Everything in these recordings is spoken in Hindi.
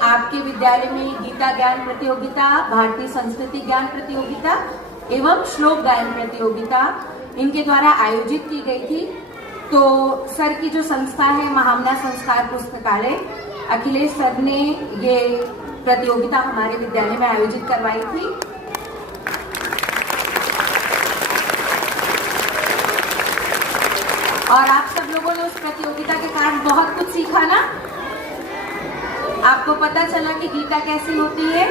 आपके विद्यालय में गीता ज्ञान प्रतियोगिता, भारतीय संस्कृति ज्ञान प्रतियोगिता एवं श्लोक गायन प्रतियोगिता इनके द्वारा आयोजित की गई थी। तो सर की जो संस्था है महामना संस्कार पुस्तकालय, अखिलेश सर ने ये प्रतियोगिता हमारे विद्यालय में आयोजित करवाई थी। और आप सब लोगों ने उस प्रतियोगिता के कारण बहुत कुछ सीखा ना। आपको पता चला कि गीता कैसी होती है।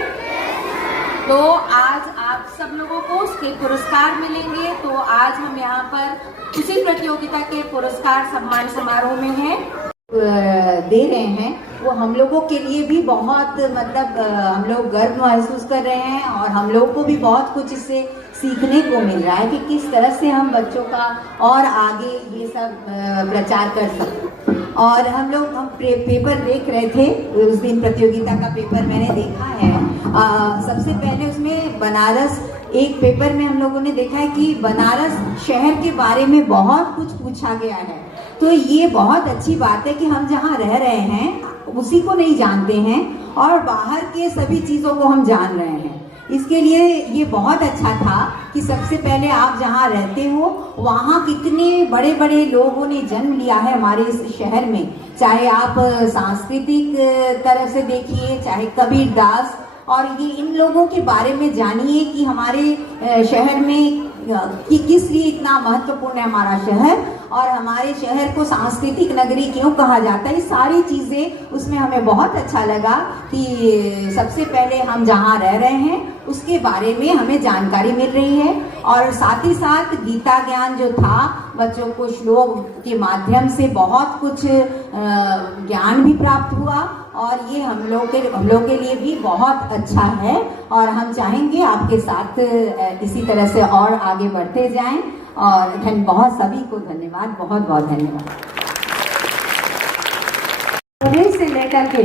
तो आज आप सब लोगों को उसके पुरस्कार मिलेंगे। तो आज हम यहाँ पर उसी प्रतियोगिता के पुरस्कार सम्मान समारोह में हैं, दे रहे हैं। वो हम लोगों के लिए भी बहुत हम लोग गर्व महसूस कर रहे हैं और हम लोगों को भी बहुत कुछ इससे सीखने को मिल रहा है कि किस तरह से हम बच्चों का और आगे ये सब प्रचार कर सकते। और हम पेपर देख रहे थे उस दिन, प्रतियोगिता का पेपर मैंने देखा है। सबसे पहले उसमें बनारस, एक पेपर में हम लोगों ने देखा है कि बनारस शहर के बारे में बहुत कुछ पूछा गया है। तो ये बहुत अच्छी बात है कि हम जहाँ रह रहे हैं उसी को नहीं जानते हैं और बाहर के सभी चीज़ों को हम जान रहे हैं। इसके लिए ये बहुत अच्छा था कि सबसे पहले आप जहाँ रहते हो वहाँ कितने बड़े बड़े लोगों ने जन्म लिया है हमारे इस शहर में। चाहे आप सांस्कृतिक तरफ से देखिए, चाहे कबीर दास, और ये इन लोगों के बारे में जानिए कि हमारे शहर में कि किस लिए इतना महत्वपूर्ण है हमारा शहर और हमारे शहर को सांस्कृतिक नगरी क्यों कहा जाता है। ये सारी चीज़ें उसमें हमें बहुत अच्छा लगा कि सबसे पहले हम जहाँ रह रहे हैं उसके बारे में हमें जानकारी मिल रही है। और साथ ही साथ गीता ज्ञान जो था, बच्चों को श्लोक के माध्यम से बहुत कुछ ज्ञान भी प्राप्त हुआ और ये हम लोग के लिए भी बहुत अच्छा है। और हम चाहेंगे आपके साथ इसी तरह से और आगे बढ़ते जाएं। और बहुत सभी को धन्यवाद, बहुत बहुत धन्यवाद। प्रवेश से लेकर के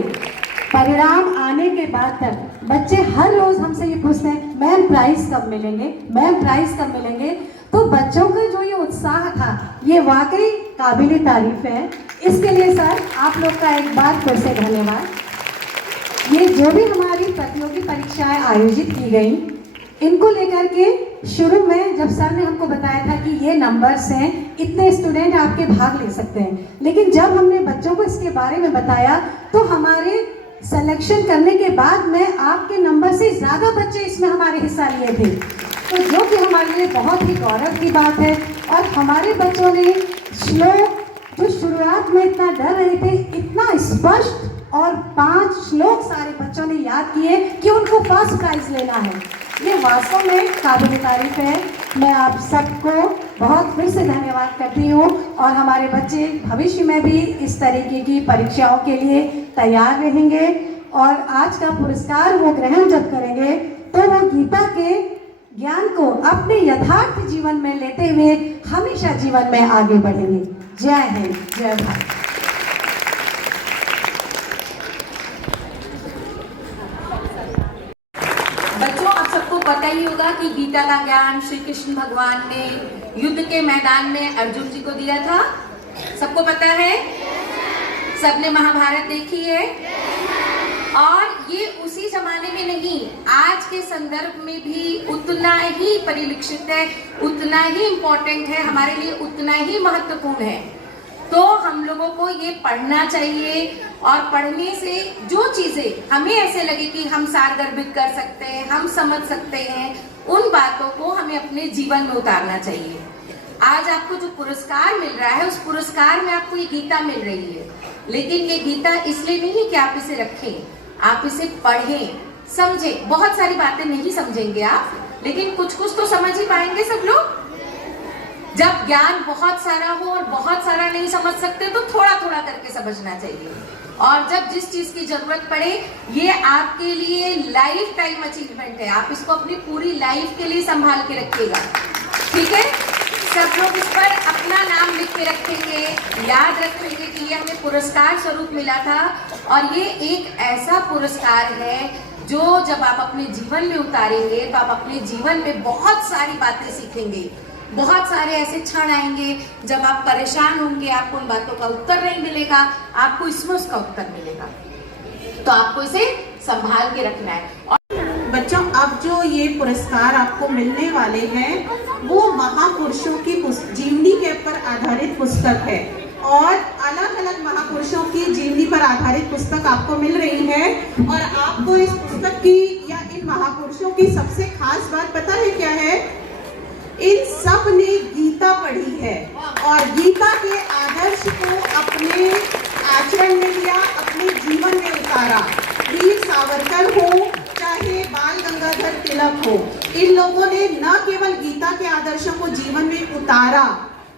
परिणाम आने के बाद तक बच्चे हर रोज हमसे ये पूछते हैं, मैम प्राइज कब मिलेंगे, मैम प्राइज कब मिलेंगे। तो बच्चों का जो ये उत्साह था ये वाकई काबिल तारीफ है। इसके लिए सर आप लोग का एक बार फिर से धन्यवाद। ये जो भी हमारी प्रतियोगी परीक्षाएं आयोजित की गई, इनको लेकर के शुरू में जब सर ने हमको बताया था कि ये नंबर्स हैं, इतने स्टूडेंट आपके भाग ले सकते हैं, लेकिन जब हमने बच्चों को इसके बारे में बताया तो हमारे सिलेक्शन करने के बाद में आपके नंबर से ज़्यादा बच्चे इसमें हमारे हिस्सा लिए थे। तो जो कि हमारे लिए बहुत ही गौरव की बात है। और हमारे बच्चों ने श्लोक जो शुरुआत में इतना डर रहे थे, इतना स्पष्ट और 5 श्लोक सारे बच्चों ने याद किए कि उनको फर्स्ट प्राइज लेना है। ये वास्तव में काबिल तारीफ है। मैं आप सबको बहुत फिर से धन्यवाद करती हूँ और हमारे बच्चे भविष्य में भी इस तरीके की परीक्षाओं के लिए तैयार रहेंगे और आज का पुरस्कार वो ग्रहण जब करेंगे तो वो गीता के ज्ञान को अपने यथार्थ जीवन में लेते हुए हमेशा जीवन में आगे बढ़ेंगे। जय हिंद, जय भारत। पता ही होगा कि गीता का ज्ञान श्री कृष्ण भगवान ने युद्ध के मैदान में अर्जुन जी को दिया था। सबको पता है? सबने महाभारत देखी है? और ये उसी जमाने में नहीं, आज के संदर्भ में भी उतना ही परिलक्षित है, उतना ही इम्पोर्टेंट है, हमारे लिए उतना ही महत्वपूर्ण है। तो हम लोगों को ये पढ़ना चाहिए और पढ़ने से जो चीजें हमें ऐसे लगे कि हम सारगर्भित कर सकते हैं, हम समझ सकते हैं, उन बातों को हमें अपने जीवन में उतारना चाहिए। आज आपको जो पुरस्कार मिल रहा है, उस पुरस्कार में आपको ये गीता मिल रही है, लेकिन ये गीता इसलिए नहीं कि आप इसे रखें, आप इसे पढ़ें, समझें। बहुत सारी बातें नहीं समझेंगे आप, लेकिन कुछ कुछ तो समझ ही पाएंगे सब लोग। जब ज्ञान बहुत सारा हो और बहुत सारा नहीं समझ सकते तो थोड़ा थोड़ा करके समझना चाहिए। और जब जिस चीज की जरूरत पड़े, ये आपके लिए लाइफ टाइम अचीवमेंट है, आप इसको अपनी पूरी लाइफ के लिए संभाल के रखिएगा। ठीक है? सब लोग इस पर अपना नाम लिख के रखेंगे, याद रखेंगे कि ये हमें पुरस्कार स्वरूप मिला था और ये एक ऐसा पुरस्कार है जो जब आप अपने जीवन में उतारेंगे तो आप अपने जीवन में बहुत सारी बातें सीखेंगे। बहुत सारे ऐसे क्षण आएंगे जब आप परेशान होंगे, आपको उन बातों का उत्तर नहीं मिलेगा, आपको इसमें उसका उत्तर मिलेगा। तो आपको इसे संभाल के रखना है। बच्चों, अब जो ये पुरस्कार आपको मिलने वाले हैं वो महापुरुषों की जीवनी के ऊपर आधारित पुस्तक है और अलग अलग महापुरुषों की जीवनी पर आधारित पुस्तक आपको मिल रही है। और आपको इस पुस्तक की या इन महापुरुषों की सबसे खास बात पता है क्या है? इन सब ने गीता पढ़ी है और गीता के आदर्श को अपने आचरण में लिया, अपने जीवन में उतारा। वीर सावरकर हो चाहे बाल गंगाधर तिलक हो, इन लोगों ने न केवल गीता के आदर्शों को जीवन में उतारा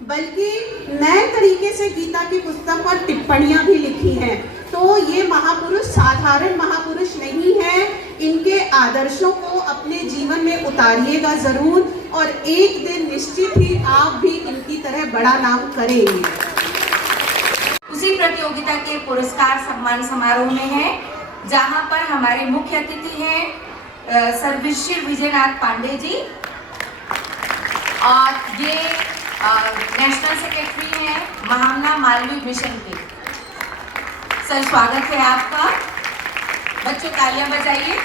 बल्कि नए तरीके से गीता की पुस्तक पर टिप्पणियां भी लिखी हैं। तो ये महापुरुष साधारण महापुरुष नहीं है, इनके आदर्शों को अपने जीवन में उतारिएगा जरूर और एक दिन निश्चित ही आप भी इनकी तरह बड़ा नाम करेंगे। उसी प्रतियोगिता के पुरस्कार सम्मान समारोह में है, जहां पर हमारे मुख्य अतिथि हैं सर्वश्री विजयनाथ पांडे जी और ये नेशनल सेक्रेटरी हैं महामना मालवीय मिशन के। सर, स्वागत है आपका। बच्चों तालियां बजाइए।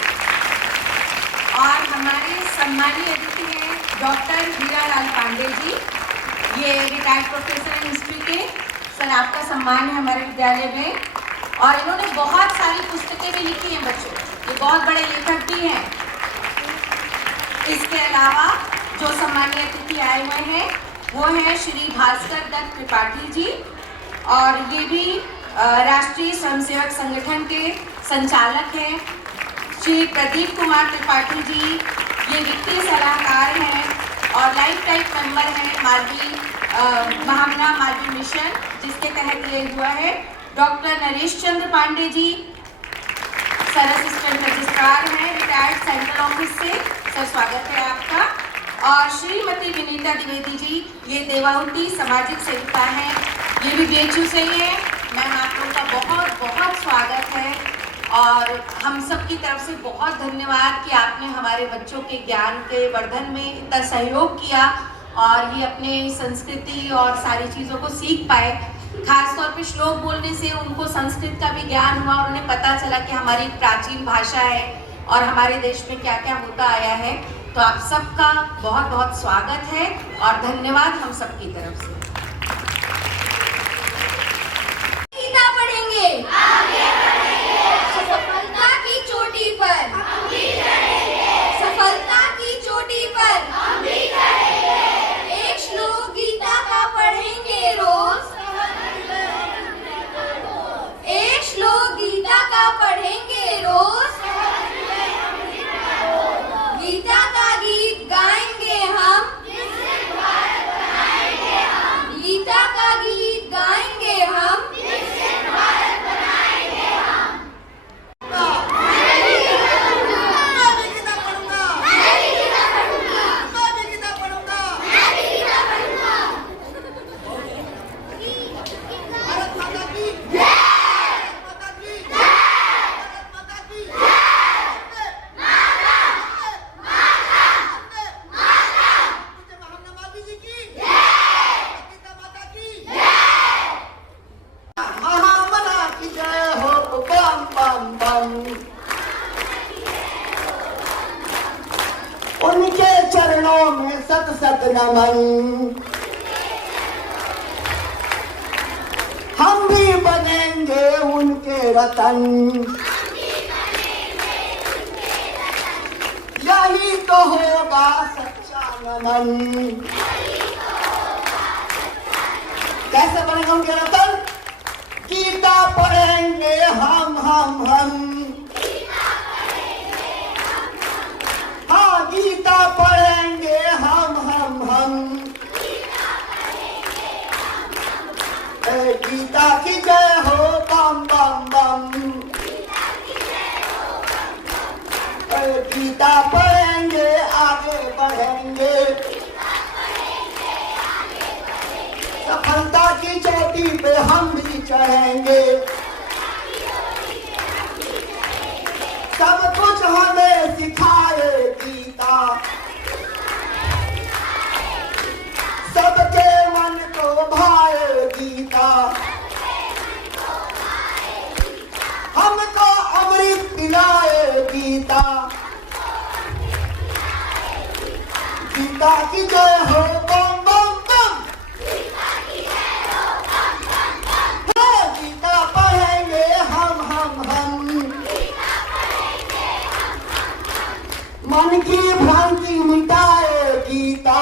और हमारे सम्मानीय अतिथि हैं डॉक्टर हीरालाल पांडे जी, ये रिटायर्ड प्रोफेसर इन हिस्ट्री के। सर, आपका सम्मान है हमारे विद्यालय में और इन्होंने बहुत सारी पुस्तकें भी लिखी हैं बच्चों, ये बहुत बड़े लेखक भी हैं। इसके अलावा जो सम्मानीय अतिथि आए हुए हैं वो हैं श्री भास्कर दत्त त्रिपाठी जी और ये भी राष्ट्रीय स्वयंसेवक संगठन के संचालक हैं। श्री प्रदीप कुमार त्रिपाठी जी ये वित्तीय सलाहकार हैं और लाइफ टाइम मेंबर हैं महामना मालवीय मिशन, जिसके तहत ये हुआ है। डॉक्टर नरेश चंद्र Pandey ji sir assistant registrar हैं रिटायर्ड सेंट्रल ऑफिस से। सर, स्वागत है आपका। और श्रीमती विनीता द्विवेदी जी ये देवाहुति सामाजिक सेविका हैं, ये भी BHU से ही है। मैम, आप लोगों का बहुत बहुत स्वागत है और हम सब की तरफ से बहुत धन्यवाद कि आपने हमारे बच्चों के ज्ञान के वर्धन में इतना सहयोग किया और ये अपने संस्कृति और सारी चीज़ों को सीख पाए। खासतौर पे श्लोक बोलने से उनको संस्कृत का भी ज्ञान हुआ और उन्हें पता चला कि हमारी एक प्राचीन भाषा है और हमारे देश में क्या क्या होता आया है। तो आप सबका बहुत बहुत स्वागत है और धन्यवाद हम सबकी तरफ से। गीता पढ़ेंगे, आगे बढ़ेंगे, सफलता की चोटी पर हम भी चढ़ेंगे, सफलता की चोटी पर हम भी चढ़ेंगे। एक श्लोक गीता का पढ़ेंगे रोज, एक श्लोक गीता का पढ़ेंगे रोज, गीता का गीत गाएंगे हम, गीता का गीत गाएंगे हम, भारत बनाएंगे हम। मैं भी गीता पढ़ूंगा, मैं भी गीता पढ़ूंगा, मैं भी गीता पढ़ूंगा, मैं भी गीता पढ़ूंगा, मैं भी गीता पढ़ूंगा। भारत माता की जय, माता की जय, भारत माता की जय। उनके चरणों में सत सत नमन, हम भी बनेंगे उनके रतन, यही तो होगा सच्चा नमन। कैसे बनेगा उनके रतन? गीता पढ़ेंगे हम हाँ, गीता पढ़ेंगे हम गीता की जय हो बम बम बम, गीता पढ़ेंगे आगे बढ़ेंगे, सफलता की चोटी पे हम भी चढ़ेंगे, सब कुछ हमें सिखाए गीता, सबके मन को भाए गीता, हमको अमृत गीता की जय हो बम बम बम। हाँ, गीता पढ़ेंगे हम। मन की भ्रांति मिटाए गीता,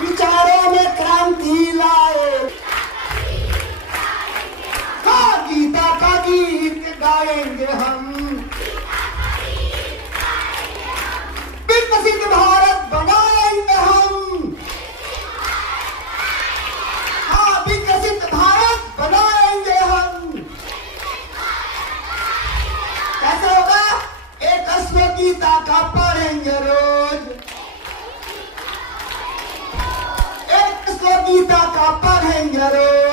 विचारों में क्रांति लाए। हाँ, गीता का गीत गाएंगे हम। विकसित भारत बनाएंगे हम। हाँ, विकसित भारत बनाएंगे हम। कैसे होगा? एक श्लोक गीता का पढ़ेंगे रोज। एक श्लोक गीता का पढ़ेंगे रोज।